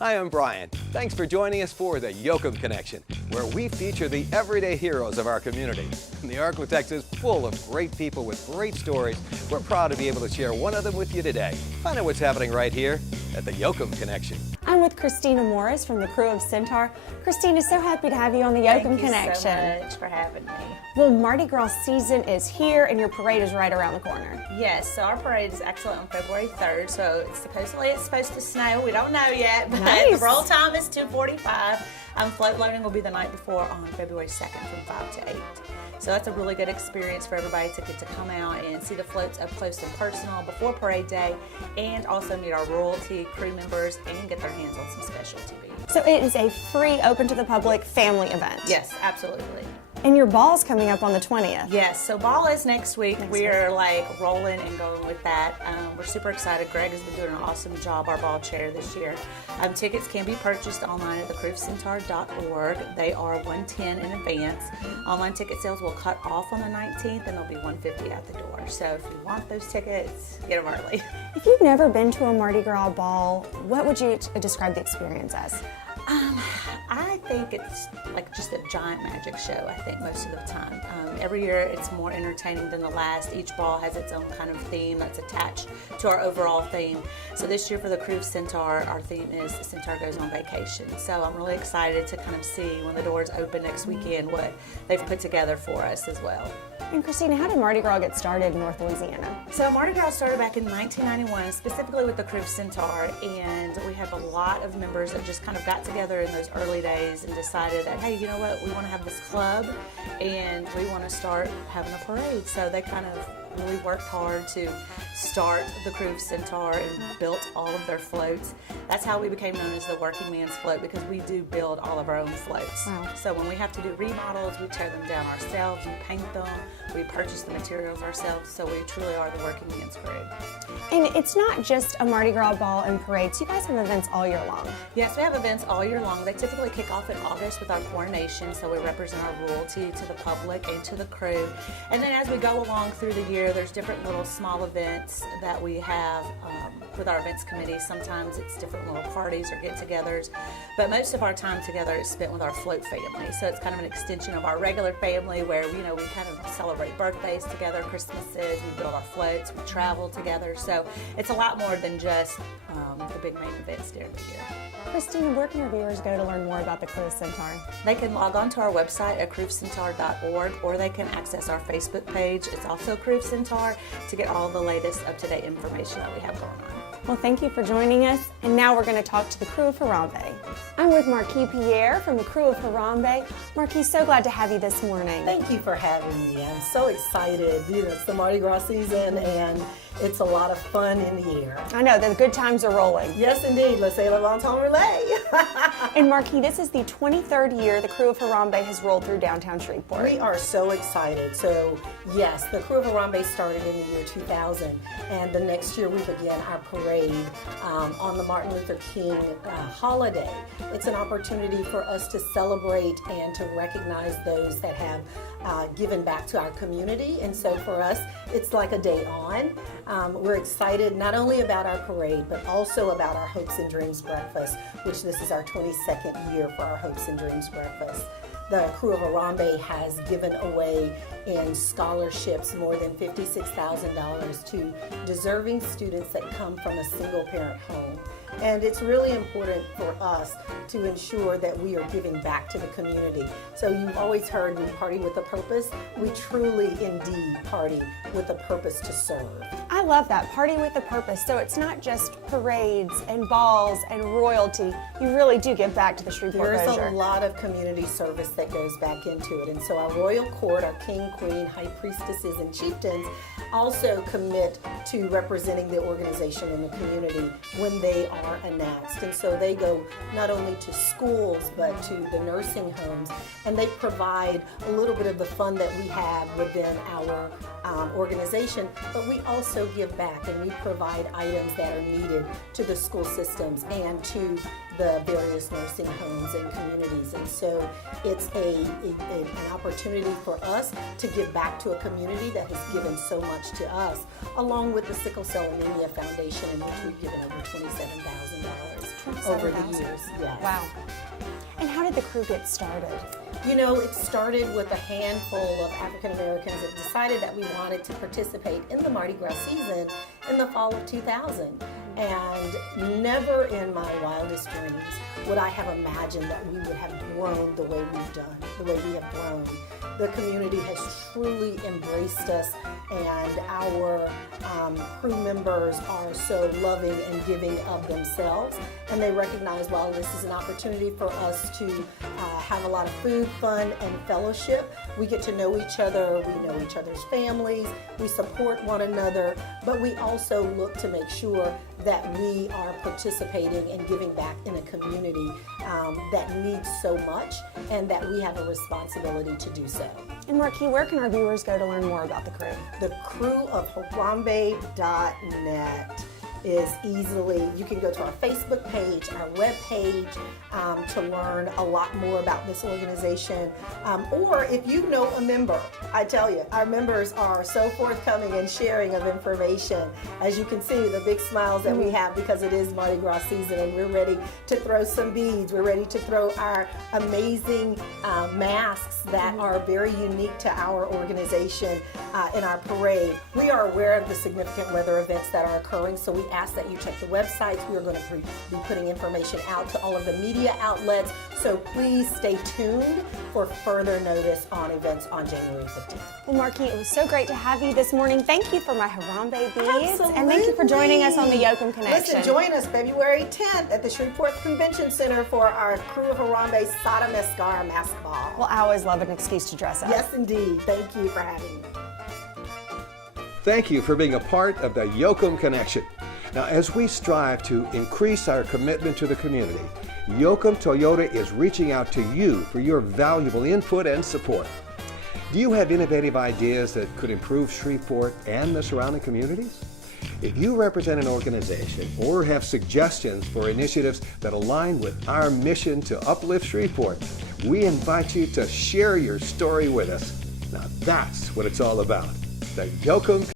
Hi, I'm Brian. Thanks for joining us for the Yoakum Connection, where we feature the everyday heroes of our community. The Arklatex is full of great people with great stories. We're proud to be able to share one of them with you today. Find out what's happening right here at the Yoakum Connection. I'm with Christina Morris from the Krewe of Centaur. Christina, so happy to have you on the Yoakum Connection. Thank you so much for having me. Well, Mardi Gras season is here and your parade is right around the corner. Yes, so our parade is actually on February 3rd, so it's supposed to snow. We don't know yet, but Nice. the roll time is 2:45. Float loading will be the night before on February 2nd from 5 to 8. So that's a really good experience for everybody to get to come out and see the floats up close and personal before parade day, and also meet our royalty crew members and get their hands on some specialty beads. So it is a free, open to the public family event. Yes, absolutely. And your ball's coming up on the 20th. Yes, so ball is next week. We're like rolling and going with that. We're super excited. Greg has been doing an awesome job, our ball chair, this year. Tickets can be purchased online at thekreweofcentaur.org. They are $110 in advance. Online ticket sales will cut off on the 19th and they'll be $150 at the door. So if you want those tickets, get them early. If you've never been to a Mardi Gras ball, what would you describe the experience as? I think it's like just a giant magic show, I think, most of the time. Every year it's more entertaining than the last. Each ball has its own kind of theme that's attached to our overall theme. So this year for the Krewe of Centaur, our theme is Centaur Goes on Vacation. So I'm really excited to kind of see when the doors open next weekend what they've put together for us as well. And Christina, how did Mardi Gras get started in North Louisiana? So Mardi Gras started back in 1991, specifically with the Krewe of Centaur, and we have a lot of members that just kind of got together in those early days and decided that, hey, you know what, we want to have this club and we want to start having a parade. So they kind of really worked hard to start the Krewe of Centaur and built all of their floats. That's how we became known as the Working Man's Float, because we do build all of our own floats. Wow. So when we have to do remodels, we tear them down ourselves, we paint them, we purchase the materials ourselves, so we truly are the Working Man's Parade. And it's not just a Mardi Gras ball and parade, so you guys have events all year long. Yes, we have events all year long. They typically kick off in August with our coronation, so we represent our royalty to the public and to the crew. And then as we go along through the year, there's different little small events that we have with our events committee. Sometimes it's different little parties or get-togethers, but most of our time together is spent with our float family. So it's kind of an extension of our regular family where, you know, we kind of celebrate birthdays together, Christmases, we build our floats, we travel together. So it's a lot more than just the big main events during the year. Christina, where can our viewers go to learn more about the Krewe of Centaur? They can log on to our website at kreweofcentaur.org, or they can access our Facebook page. It's also Krewe of Centaur, to get all the latest up-to-date information that we have going on. Well, thank you for joining us, and now we're going to talk to the Krewe of Harambee. I'm with Marquis Pierre from the Krewe of Harambee. Marquis, so glad to have you this morning. Thank you for having me. I'm so excited. You know, it's the Mardi Gras season, and it's a lot of fun in the air. I know, the good times are rolling. Yes, indeed. Let's say le bon temps relay. And Marquis, this is the 23rd year the Krewe of Harambee has rolled through downtown Shreveport. We are so excited. So, yes, the Krewe of Harambee started in the year 2000, and the next year we began our parade on the Martin Luther King holiday. It's an opportunity for us to celebrate and to recognize those that have given back to our community. And so for us, it's like a day on. We're excited not only about our parade, but also about our Hopes and Dreams Breakfast, which this is our 22nd year for our Hopes and Dreams Breakfast. The Krewe of Harambee has given away in scholarships more than $56,000 to deserving students that come from a single-parent home. And it's really important for us to ensure that we are giving back to the community. So you've always heard we party with a purpose. We truly indeed party with a purpose to serve. I love that, party with a purpose. So it's not just parades and balls and royalty. You really do give back to the Shreveport There's Dozier. a lot of community service that goes back into it. And so our royal court, our king, queen, high priestesses, and chieftains also commit to representing the organization in the community when they are announced. And so they go not only to schools, but to the nursing homes, and they provide a little bit of the fun that we have within our organization, but we also give back and we provide items that are needed to the school systems and to the various nursing homes and communities. And so it's an opportunity for us to give back to a community that has given so much to us, along with the Sickle Cell Anemia Foundation, in which we've given over $27,000. over the 27,000. years. Yes. Wow. And how did the crew get started? You know, it started with a handful of African Americans that decided that we wanted to participate in the Mardi Gras season in the fall of 2000. And never in my wildest dreams would I have imagined that we would have grown the way we've done, the way we have grown. The community has truly embraced us, and our crew members are so loving and giving of themselves, and they recognize, well, this is an opportunity for us to have a lot of food, fun, and fellowship. We get to know each other, we know each other's families, we support one another, but we also look to make sure that we are participating and giving back in a community that needs so much, and that we have a responsibility to do so. And Marquis, where can our viewers go to learn more about the crew? The Krewe of Harambee.net is easily, you can go to our Facebook page, our web page, to learn a lot more about this organization. Or if you know a member, I tell you, our members are so forthcoming and sharing of information. As you can see, the big smiles that we have because it is Mardi Gras season, and we're ready to throw some beads. We're ready to throw our amazing masks that are very unique to our organization in our parade. We are aware of the significant weather events that are occurring, so we ask that you check the websites. We are going to be putting information out to all of the media outlets, so please stay tuned for further notice on events on January 15th. Well, Marquis, it was so great to have you this morning. Thank you for my Harambee beads. Absolutely. And thank you for joining us on the Yoakum Connection. Listen, join us February 10th at the Shreveport Convention Center for our Krewe of Harambee Sada Mescar Mask Ball. Well, I always love an excuse to dress up. Yes, indeed. Thank you for having me. Thank you for being a part of the Yoakum Connection. Now, as we strive to increase our commitment to the community, Yoakum Toyota is reaching out to you for your valuable input and support. Do you have innovative ideas that could improve Shreveport and the surrounding communities? If you represent an organization or have suggestions for initiatives that align with our mission to uplift Shreveport, we invite you to share your story with us. Now that's what it's all about. The Yoakum